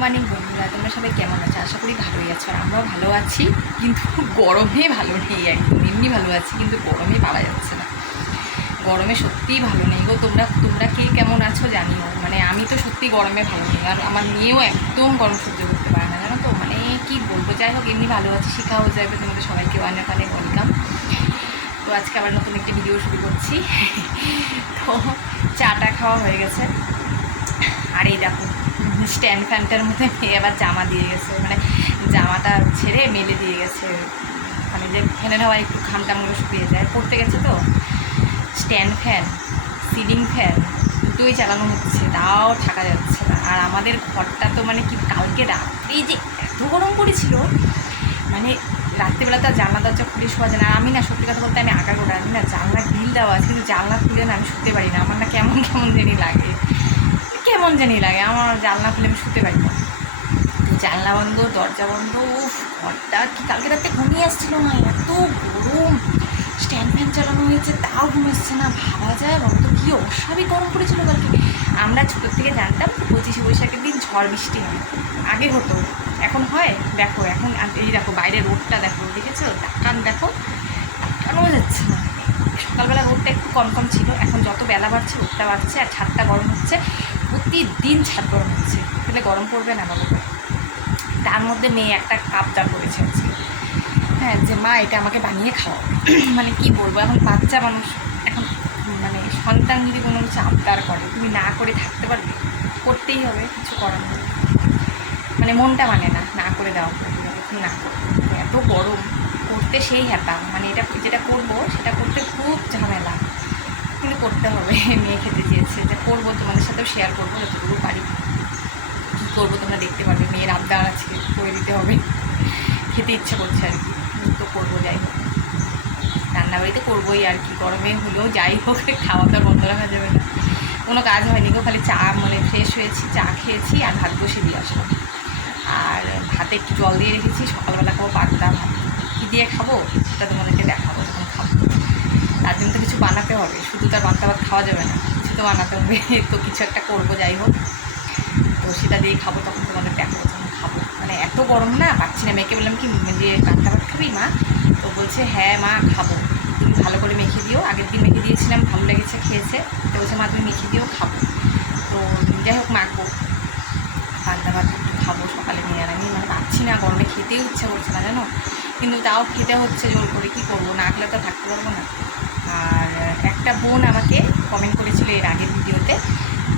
Morning বন্ধুরা, তোমরা সবাই কেমন আছো? আশা করি ভালোই আছো। আর আমরাও ভালো আছি, কিন্তু গরমে ভালো নেই একদম। এমনি ভালো আছি, কিন্তু গরমে পারা যাচ্ছে না। গরমে সত্যিই ভালো নেই গো। তোমরা তোমরা কে কেমন আছো জানিও। মানে আমি তো সত্যি গরমে ভালো নেই, আর আমার মেয়েও একদম গরম সহ্য করতে পারে না, জানো তো। মানে কি বলবো, যাই হোক এমনি ভালো আছি। শেখাও যাবে তোমাদের সবাইকে অনেক অনেক ওয়েলকাম। তো আজকে আবার নতুন একটি ভিডিও শুরু করছি। তো চাটা খাওয়া হয়ে গেছে, আর এই দেখো স্ট্যান্ড ফ্যানটার মধ্যে মেয়ে আবার জামা দিয়ে গেছে, মানে জামাটা ছেড়ে মেলে দিয়ে গেছে। মানে যে ফ্যানের হাওয়ায় একটু ঘামটামগুলো শুকিয়ে যায়, পড়তে গেছে তো। স্ট্যান্ড ফ্যান, সিলিং ফ্যান দুটোই চালানো হচ্ছে, তাও থাকা যাচ্ছে না। আর আমাদের ঘরটা তো মানে কি, কালকে রাত্রেই যে এত গরম পড়েছিল, মানে রাত্রিবেলা তো জানলা দরজা খুলে শোয়া যায় না। আর আমি না, সত্যি কথা বলতে আমি আঁকাগোড়া, আমি না জানলা গ্রিল দেওয়া আছে, কিন্তু জানলা খুলে না আমি শুতে পারি না। আমার না কেমন কেমন জানি লাগে, কেমন জানি লাগে আমার। জানলা খুলে আমি শুতে পারি না। জানলা বন্ধ, দরজা বন্ধ। উফ, ঘরটা কি কালকে রাতে ঘুমিয়ে আসছিল না, এত গরম। স্ট্যান্ড ফ্যান চালানো হয়েছে, তাও ঘুম আসছে না। ভাবা যায় বলতো, কি অস্বাভাবিক গরম পড়েছিল কালকে। আমরা ছোটোর থেকে জানতাম 25শে বৈশাখের দিন ঝড় বৃষ্টি হয়, আগে হতো। এখন হয়? দেখো এখন এই দেখো বাইরে রোদটা দেখো, দেখেছো? তাকান দেখো, তাকানো যাচ্ছে না। সকালবেলা রোদটা একটু কম কম ছিল, এখন যত বেলা বাড়ছে রোদটা বাড়ছে, আর ছাদটা গরম হচ্ছে। প্রতিদিন ছাদ গরম হচ্ছে, তাহলে গরম পড়বে না বলো? তার মধ্যে মেয়ে একটা আবদার করেছে আজকে, হ্যাঁ, যে মা এটা আমাকে বানিয়ে খাও। মানে কি বলবো, এখন বাচ্চা মানুষ, এখন মানে সন্তান যদি কোনো কিছু আবদার করে, তুমি না করে থাকতে পারবে? করতেই হবে, কিছু করার নেই। মানে মনটা মানে না, না করে দেওয়া এখন না করবো। এত গরম, করতে সেই হ্যাপা, মানে এটা যেটা করবো সেটা করতে খুব ঝামেলা, কিন্তু করতে হবে। মেয়ে খেতে চেয়েছে, যে করবো, তোমাদের সাথেও শেয়ার করবো যতটুকু পারি। কী করবো তোমরা দেখতে পারবে। মেয়ের আবদার আছে, করে দিতে হবে। খেতে ইচ্ছে করছে আর কি, তো করবো। যাই হোক, রান্নাবাড়িতে করবোই আর কি, গরমে হলেও যাই হোক, খাওয়া তো বন্ধ রাখা যাবে না। কোনো কাজ হয়নি গো, খালি চা, মানে ফ্রেশ হয়েছি, চা খেয়েছি, আর ভাত বসে দিয়ে আসলাম। আর ভাতে একটু জল দিয়ে রেখেছি, সকালবেলা খাবো পাতলা ভাত। কী দিয়ে খাবো সেটা তোমাদেরকে দেখাবো যখন খাবো। তার জন্য তো কিছু বানাতে হবে, শুধু তার পাতলা ভাত খাওয়া যাবে না, কিছু তো বানাতে হবে। তো কিছু একটা করবো, যাই হোক। তো সেটা দিয়ে খাবো, তখন তোমাদের দেখাবো যখন খাবো। মানে এত গরম না, পাচ্ছি না। মেয়েকে বললাম কি, যে পাতলা ভাত খাবি মা? তো বলছে হ্যাঁ মা খাবো, তুমি ভালো করে মেখে দিও। আগের দিন মেখে দিয়েছিলাম, ভালো লেগেছে, খেয়েছে। তো বলছে মা তুমি মেখে দিও, খাবো। তো যাই হোক, মাখবো। পাতলা ভাত একটু খাবো সকালে নিয়ে। আর আমি মানে পাচ্ছি না, গরমে খেতেও ইচ্ছা করছে না জানো, কিন্তু তাও খেতে হচ্ছে জোর করে। কী করবো, না খেলে তো থাকতে পারবো না। আর একটা বোন আমাকে কমেন্ট করেছিল এর আগের ভিডিওতে,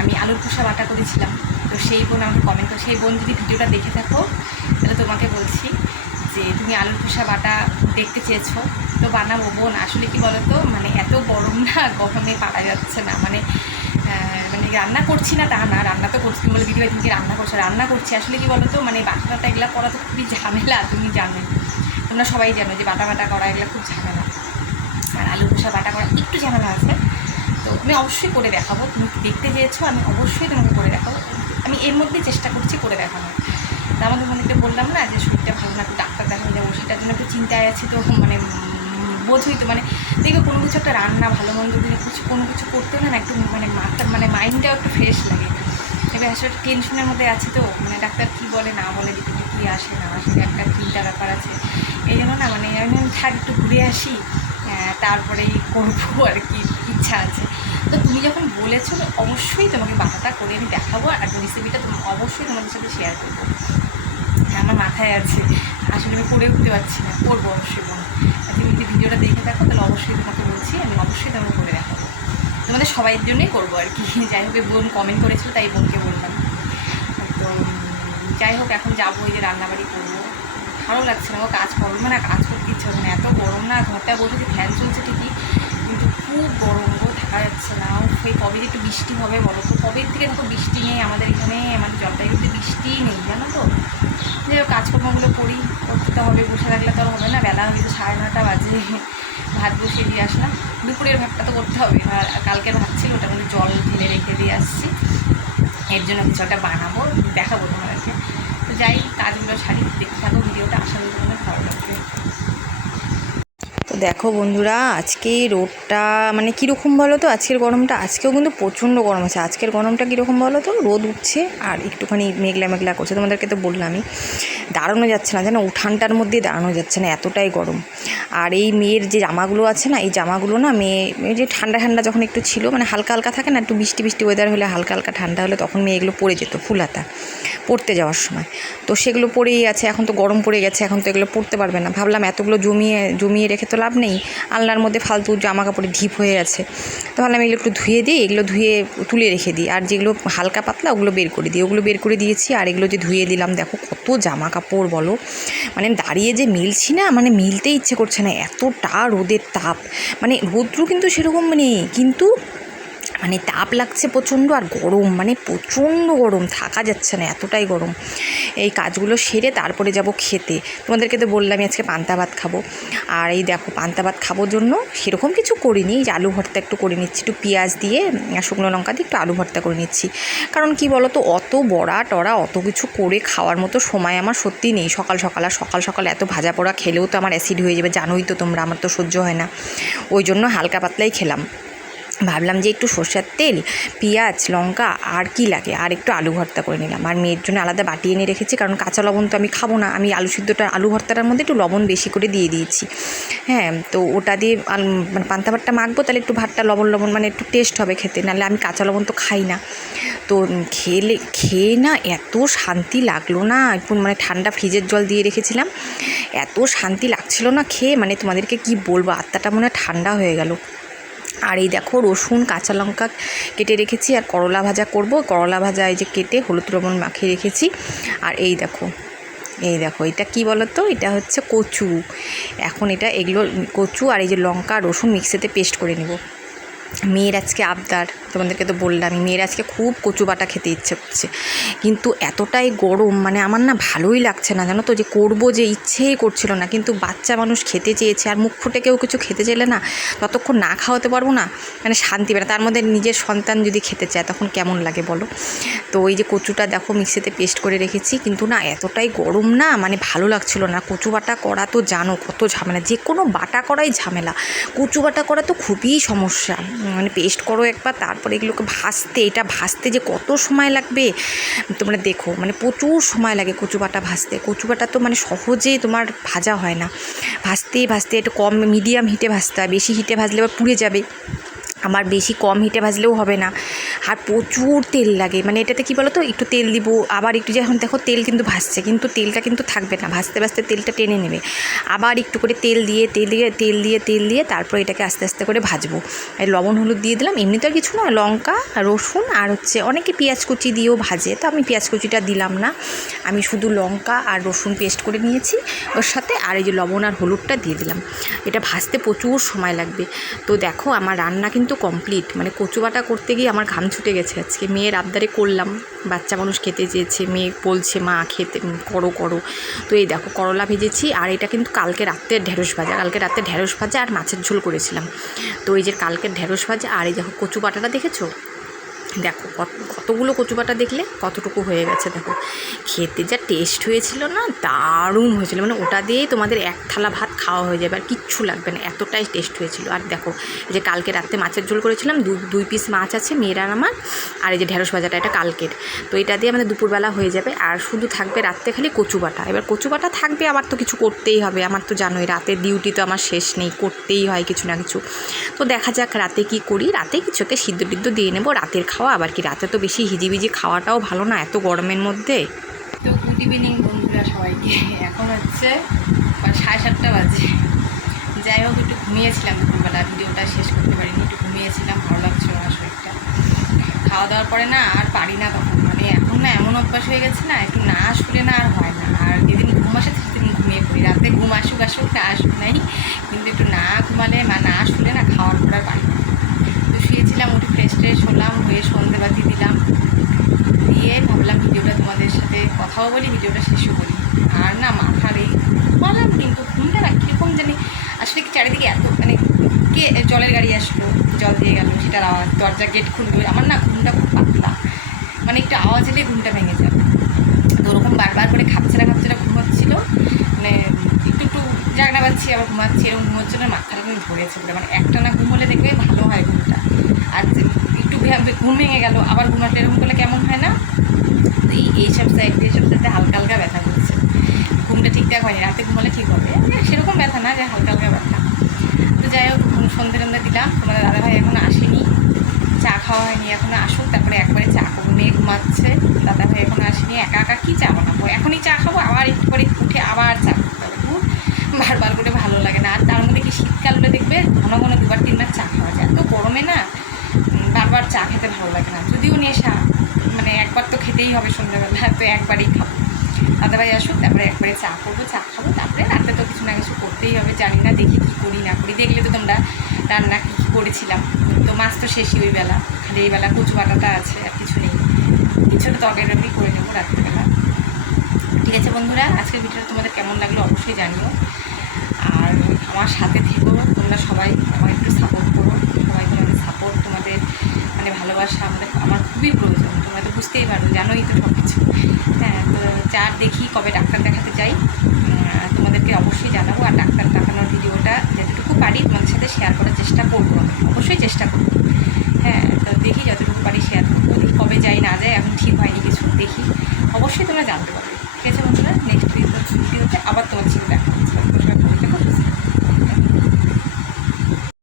আমি আলুর খোসা বাটা করেছিলাম। তো সেই বোন আমাকে কমেন্ট করে, সেই বোন যদি ভিডিওটা দেখে থাকো তাহলে তোমাকে বলছি যে তুমি আলুর খোসা বাটা দেখতে চেয়েছো, তো বানাবো বোন। আসলে কি বলো তো, মানে এত গরম না, গরমে পারা যাচ্ছে না। মানে মানে রান্না করছি না তা না, রান্না তো করছি, বলে দিদি ভাই তুমি কি রান্না করছো? রান্না করছি। আসলে কি বলো তো, মানে বাটাটা এগুলো করা তো খুবই ঝামেলা, তুমি জানো, তোমরা সবাই জানো যে বাটা বাটা করা এগুলো খুব ঝামেলা। আর আলু খোসা বাটা করা একটু ঝামেলা আছে। তো আমি অবশ্যই করে দেখাবো, তুমি দেখতে চেয়েছো, আমি অবশ্যই তোমাকে করে দেখাবো। আমি এর মধ্যেই চেষ্টা করছি করে দেখানোর। তা আমাদের মনেতে বললাম না যে শরীরটা ভালো না, একটু ডাক্তার দেখানো যাবো, সেটার জন্য একটু চিন্তায় আছি। তো মানে বোঝই তো, মানে দেখো কোনো কিছু একটা রান্না ভালো মন্দ দিলে কোনো কিছু করতে হলে না একটু মানে মাথা, মানে মাইন্ডটাও একটু ফ্রেশ লাগে। এবার আসলে টেনশনের মধ্যে আছি তো, মানে ডাক্তার কী বলে না বলে, দিকে কী আসে না আসে, একটা চিন্তার ব্যাপার আছে। এই জন্য না, মানে আমি থাক একটু ঘুরে আসি, তারপরেই করবো আর কি, ইচ্ছা আছে। তো তুমি যখন বলেছো, অবশ্যই তোমাকে বাটাটা করে আমি দেখাবো, আর রেসিপিটা অবশ্যই তোমাদের সাথে শেয়ার করবো। আমার মাথায় আছে, আসলে আমি করে উঠতে পারছি না, করবো অবশ্যই বোন। তুমি যদি ভিডিওটা দেখে থাকো তাহলে অবশ্যই তোমাকে বলছি, আমি অবশ্যই তোমাকে করে দেখাবো, তোমাদের সবাইয়ের জন্যই করবো আর কি। যাই হোক, বোন কমেন্ট করেছিল তাই বোনকে বললাম। তো যাই হোক, এখন যাবো, এই যে রান্নাবাড়ি করবো। ভালো লাগছে না, ও কাজ করবো না, কাজ করতে ইচ্ছে হচ্ছে না, এত গরম না। ঘরটা বসেছি, ফ্যান চলছে ঠিকই, কিন্তু খুব গরম গো, থাকা যাচ্ছে না। সেই কবে যে একটু বৃষ্টি হবে বলো তো, কবের থেকে দেখো বৃষ্টি নেই আমাদের এখানে, আমাদের জলপাইগুড়িতে বৃষ্টিই নেই জানো তো। যে কাজকর্মগুলো করতে তো হবে, বসে থাকলে তো আর হবে না। বেলা হয়তো 9:30 বাজে, ভাত বসিয়ে দিয়ে আসলাম। দুপুরের ভাতটা তো করতে হবে, কালকের ভাত ছিল, ওটার মধ্যে জল ঢেলে রেখে দিয়ে আসছি। এর জন্য কিছু একটা বানাবো, দেখাবো তোমাদেরকে। তো যাই, কাজগুলো সারি, দেখতে থাকো ভিডিওটা, আশা করি তোমাদের ভালো লাগবে। তো দেখো বন্ধুরা, আজকে রোদটা মানে কীরকম বলো তো, আজকের গরমটা, আজকেও কিন্তু প্রচণ্ড গরম আছে। আজকের গরমটা কীরকম বলো তো, রোদ উঠছে আর একটুখানি মেঘলা মেঘলা করছে। তোমাদেরকে তো বললামই, দাঁড়ানো যাচ্ছে না, যেন উঠানটার মধ্যে দাঁড়ানো যাচ্ছে না, এতটাই গরম। আর এই মেয়ের যে জামাগুলো আছে না, এই জামাগুলো না মেয়ে যে ঠান্ডা ঠান্ডা যখন একটু ছিল, মানে হালকা হালকা থাকে না, একটু বৃষ্টি বৃষ্টি ওয়েদার হলে, হালকা হালকা ঠান্ডা হলে তখন মেয়ে এগুলো পরে যেত ফুল হাতা পরতে যাওয়ার সময়। তো সেগুলো পরেই আছে, এখন তো গরম পড়ে গেছে, এখন তো এগুলো পরতে পারবে না। ভাবলাম এতগুলো জমিয়ে রেখে তো লাভ নেই, আলনার মধ্যে ফালতু জামা কাপড়ে ঢিপ হয়ে আছে। তো ভাবলাম এগুলো একটু ধুয়ে দিই, এগুলো ধুয়ে তুলে রেখে দিই, আর যেগুলো হালকা পাতলা ওগুলো বের করে দিই, ওগুলো বের করে দিয়েছি। আর এগুলো যে ধুয়ে দিলাম, দেখো কত জামা কাপড় বলো, মানে দাঁড়িয়ে যে মিলছি না, মানে মিলতে ইচ্ছে করছে না, এতটা রোদের তাপ। মানে রৌদ্র কিন্তু সেরকম নেই, কিন্তু মানে তাপ লাগছে প্রচণ্ড, আর গরম, মানে প্রচণ্ড গরম, থাকা যাচ্ছে না, এতটাই গরম। এই কাজগুলো সেরে তারপরে যাব খেতে। তোমাদেরকে তো বললামই আজকে পান্তা ভাত খাবো। আর এই দেখো পান্তা ভাত খাবোর জন্য সেরকম কিছু করিনি, যে আলু ভর্তা একটু করে নিচ্ছি, একটু পেঁয়াজ দিয়ে শুকনো লঙ্কা দিয়ে একটু আলু ভর্তা করে নিচ্ছি। কারণ কি বলো তো, অত বড়া টড়া অত কিছু করে খাওয়ার মতো সময় আমার সত্যিই নেই। সকাল সকাল এত ভাজা পোড়া খেলেও তো আমার অ্যাসিড হয়ে যাবে, জানোই তো তোমরা, আমার তো সহ্য হয় না। ওই জন্য হালকা পাতলাই খেলাম। ভাবলাম যে একটু সর্ষের তেল, পেঁয়াজ, লঙ্কা আর কি লাগে, আর একটু আলু ভর্তা করে নিলাম। আর মেয়ের জন্য আলাদা বাটি এনে রেখেছি, কারণ কাঁচা লবণ তো আমি খাবো না। আমি আলু ভর্তাটার মধ্যে একটু লবণ বেশি করে দিয়ে দিয়েছি। হ্যাঁ, তো ওটা দিয়ে মানে পান্তা ভাতটা মাখবো, তাহলে একটু ভাতটা লবণ মানে একটু টেস্ট হবে খেতে, নাহলে আমি কাঁচা লবণ তো খাই না। তো খেয়ে না এত শান্তি লাগলো না, একটু মানে ঠান্ডা ফ্রিজের জল দিয়ে রেখেছিলাম, এত শান্তি লাগছিল না খেয়ে, মানে তোমাদেরকে কি বলবো, আত্মাটা মনে হয় ঠান্ডা হয়ে গেল। আর এই দেখো রসুন কাঁচা লঙ্কা কেটে রেখেছি, আর করলা ভাজা করব। করলা ভাজা এই যে কেটে হলুদ লবণ মাখিয়ে রেখেছি। আর এই দেখো এটা কি বলো তো, এটা হচ্ছে কচু। এখন এগুলো কচু আর এই যে লঙ্কা রসুন মিক্সিতে পেস্ট করে নেব। মেয়ের আজকে আবদার, তোমাদেরকে তো বললাম, মেয়ের আজকে খুব কচু বাটা খেতে ইচ্ছে করছে, কিন্তু এতটাই গরম, মানে আমার না ভালোই লাগছে না, জানো তো, যে করবো যে ইচ্ছেই করছিল না। কিন্তু বাচ্চা মানুষ খেতে চেয়েছে, আর মুখ ফুটে কেউ কিছু খেতে চাইলে না, ততক্ষণ না খাওয়াতে পারবো না, মানে শান্তি পায় না। তার মধ্যে নিজের সন্তান যদি খেতে চায় তখন কেমন লাগে বলো। তো ওই যে কচুটা দেখো মিক্সিতে পেস্ট করে রেখেছি, কিন্তু না এতটাই গরম না, মানে ভালো লাগছিল না। কচু বাটা করা তো জানো কত ঝামেলা, যে কোনো বাটা করাই ঝামেলা, কচু বাটা করা তো খুবই সমস্যা। মানে পেস্ট করো একবার, তারপরে এগুলোকে ভাজতে যে কত সময় লাগবে তোমরা দেখো, মানে প্রচুর সময় লাগে কচু বাটা ভাজতে। কচু বাটা তো মানে সহজেই তোমার ভাজা হয় না, ভাজতে একটু কম মিডিয়াম হিটে ভাজতে হয়, বেশি হিটে ভাজলে আবার পুড়ে যাবে, আমার বেশি কম হিটে ভাজলেও হবে না। আর প্রচুর তেল লাগে, মানে এটাতে কী বলো তো, একটু তেল দিব, আবার একটু, যখন দেখো তেল কিন্তু ভাসছে, কিন্তু তেলটা কিন্তু থাকবে না, ভাজতে তেলটা টেনে নেবে। আবার একটু করে তেল দিয়ে তারপর এটাকে আস্তে আস্তে করে ভাজবো। আর লবণ হলুদ দিয়ে দিলাম, এমনি তো আর কিছু না, লঙ্কা রসুন আর হচ্ছে অনেকে পেঁয়াজ কুচি দিয়েও ভাজে, তো আমি পেঁয়াজ কুচিটা দিলাম না, আমি শুধু লঙ্কা আর রসুন পেস্ট করে নিয়েছি ওর সাথে, আর এই যে লবণ আর হলুদটা দিয়ে দিলাম। এটা ভাজতে প্রচুর সময় লাগবে। তো দেখো আমার রান্না কিন্তু কমপ্লিট, মানে কচু বাটা করতে গিয়ে আমার ঘাম ছুটে গেছে আজকে। মেয়ের আবদারে করলাম, বাচ্চা মানুষ খেতে চেয়েছে, মেয়ে বলছে মা খেতে করো। তো এই দেখো করলা ভেজেছি, আর এটা কিন্তু কালকে রাত্রের ঢেঁড়স ভাজা আর মাছের ঝোল করেছিলাম। তো এই যে কালকের ঢেঁড়স ভাজা, আর এই দেখো কচু বাটাটা দেখেছো, দেখো কতগুলো কচু বাটা, দেখলে কতটুকু হয়ে গেছে, দেখো খেতে যা টেস্ট হয়েছিল না, দারুণ হয়েছিল, মানে ওটা দিয়েই তোমাদের এক থালা ভাত খাওয়া হয়ে যাবে, আর কিচ্ছু লাগবে না, এতটাই টেস্ট হয়েছিল। আর দেখো এই যে কালকে রাত্রে মাছের ঝোল করেছিলাম, দুই পিস মাছ আছে মেয়ের আর আমার, আর এই যে ঢেঁড়স ভাজাটা এটা কালকের, তো এটা দিয়ে আমাদের দুপুরবেলা হয়ে যাবে। আর শুধু থাকবে রাত্রে খালি কচু বাটা। এবার কচু বাটা থাকবে, আমার তো কিছু করতেই হবে, আমার তো জানোই রাতের ডিউটি তো আমার শেষ নেই, করতেই হয় কিছু না কিছু। তো দেখা যাক রাতে কি করি, রাতে কিছুকে সিদ্ধ দিয়ে নেবো, রাতের খাওয়া আবার কি, রাতে তো বেশি হিজিবিজি খাওয়াটাও ভালো না এত গরমের মধ্যে। তো গুড ইভিনিং বন্ধুরা সবাইকে, এখন হচ্ছে 7:30 বাজে। যাই হোক একটু ঘুমিয়েছিলাম দুপুরবেলা, ভিডিওটা শেষ করতে পারিনি, একটু ঘুমিয়েছিলাম, ভালো লাগছিল না শরীরটা। খাওয়া দাওয়ার পরে না আর পারি না তখন, মানে এখন না এমন অভ্যাস হয়ে গেছে না, একটু না শুলে না আর হয় না। আর যেদিন ঘুম আসে সেদিন ঘুমিয়ে পড়ি, রাতে ঘুম আসুক না আসুক নাই, কিন্তু একটু না ঘুমালে বা না শুলে না খাওয়ার পর আর পারি না। তো শুয়েছিলাম, উঠে ফ্রেশ হলাম, হয়ে সন্ধ্যেবাতি দিলাম, দিয়ে ভাবলাম ভিডিওটা তোমাদের সাথে কথাও বলি, ভিডিওটা শেষও করি। আর না মাথার এই বললাম, কিন্তু ঘুমটা না কীরকম জানি, আসলে কি চারিদিকে এত মানে কে জলের গাড়ি আসলো, জল দিয়ে গেল, সেটার আওয়াজ, দরজা গেট খুলবে, আমার না ঘুমটা খুব পাতলা, মানে একটু আওয়াজ এলেই ঘুমটা ভেঙে যাবে। তো ওরকম বারবার করে খাপছাড়া ঘুম হচ্ছিলো, মানে একটু জাগনা পাচ্ছি আবার ঘুমাচ্ছি, এরকম ঘুম হচ্ছে না, মাথা ধরেছে পুরো, মানে একটানা ঘুম হলে দেখবে ভালো হয় ঘুমটা, আর একটু ঘুম ভেঙে গেল আবার ঘুমাতে এরকম করলে কেমন হয় না, এইসব সাইডে হালকা হালকা ব্যথা করছে, ঘুমটা ঠিকঠাক হয়নি, রাতে ঘুমালে ঠিক হবে, সেরকম ব্যথা না যে হালকা হালকা ব্যথা। তো যাই হোক সন্ধ্যে টন্ধে দিলাম, তোমাদের দাদাভাই এখনও আসেনি, চা খাওয়া হয়নি, এখনও আসুক তারপরে একবারে চা করবো, মেয়ে ঘুমাচ্ছে, দাদাভাই এখনও আসেনি, একা একা কী চা বানাবো, এখনই চা খাবো আবার একটু করে উঠে আবার চা করতে হবে, বারবার করে ভালো লাগে না। আর তার মধ্যে কি শীতকাল হলে দেখবে ঘন ঘন 2-3 বার চা খাওয়া যায়, এত গরমে না বারবার চা খেতে ভালো লাগে না, যদিও নেশা, মানে একবার তো খেতেই হবে সন্ধ্যাবেলা, তো একবারই খাবো, দাদাভাই আসুক তারপরে একবারে চা করবো, চা খাবো, তারপরে রাতে তো কিছু না কিছু করতেই হবে, জানি না দেখি কী করি না করি, দেখলে তো তোমরা রান্না কী কী করেছিলাম, তো মাছ তো শেষই ওই বেলা, খালি এই বেলা কচু বাটাটা আছে আর কিছু নেই, কিছুটা তরকারি করে নেবো রাত্রিবেলা। ঠিক আছে বন্ধুরা, আজকের ভিডিওটা তোমাদের কেমন লাগলো অবশ্যই জানিও, আর আমার সাথে থেকো তোমরা সবাই, আমার একটু সাপোর্ট করো, সবাই তোমাদের সাপোর্ট, তোমাদের মানে ভালোবাসা আমার খুবই প্রয়োজন, তোমরা তো বুঝতেই পারো, জানোই তো সব কিছু। হ্যাঁ, তো যার দেখি কবে ডাক্তার দেখাতে যাই তোমাদেরকে অবশ্যই জানাবো, আর ডাক্তার দেখানোর ভিডিওটা যতটুকু পারি তোমাদের সাথে শেয়ার করার চেষ্টা করবো, আমি অবশ্যই চেষ্টা করবো। হ্যাঁ, তো দেখি যতটুকু পারি শেয়ার করবো, দেখি কবে যাই না যায়, এখন ঠিক হয়নি কিছু, দেখি অবশ্যই তোমরা জানতে পারবে। ঠিক আছে বন্ধুরা, নেক্সট ভিডিওতে আবার তোমার